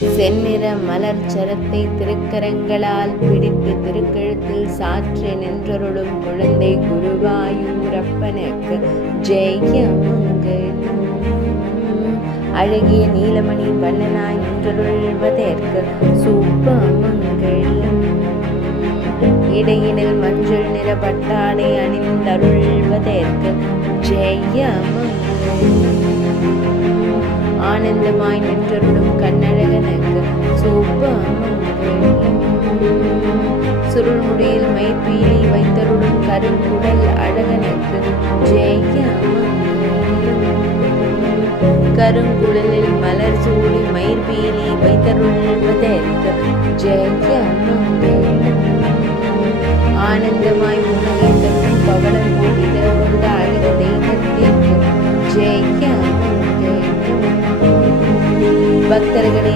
செந்நிற மலர் சரத்தை திருக்கரங்களால் பிடித்து திருக்கழுத்தில் சாற்றி நின்றருளும் குழந்தை குருவாயூரப்பனுக்கு ஜெயமங்கலம். அழகிய நீலமணி வண்ணனாய் நின்றருள்வதற்கு சுபமங்கலம். இடையினில் மஞ்சள் நிற பட்டாடை அணிந்தருள்வதற்கு ஜெயமங்கலம். ஆனந்தமாய் நின்றருளும் கண்ணழகனுக்கு சுபமங்கலம். சுருள்முடியில் மைப்பீலி வைத்தருளும் கருங்குடல் அழகனுக்கு ஜெயமங்கலம். கருங்குழலில் மலர் சூடி மயிர்பீலி வைத்தருள்வதற்கு ஜெயமங்கலம். ஆனந்தமாய் புன்னகை தரும் பவளம் போல் இதழ் கொண்ட அழகு தெய்வத்திற்கு ஜெயமங்கலம். பக்தர்களை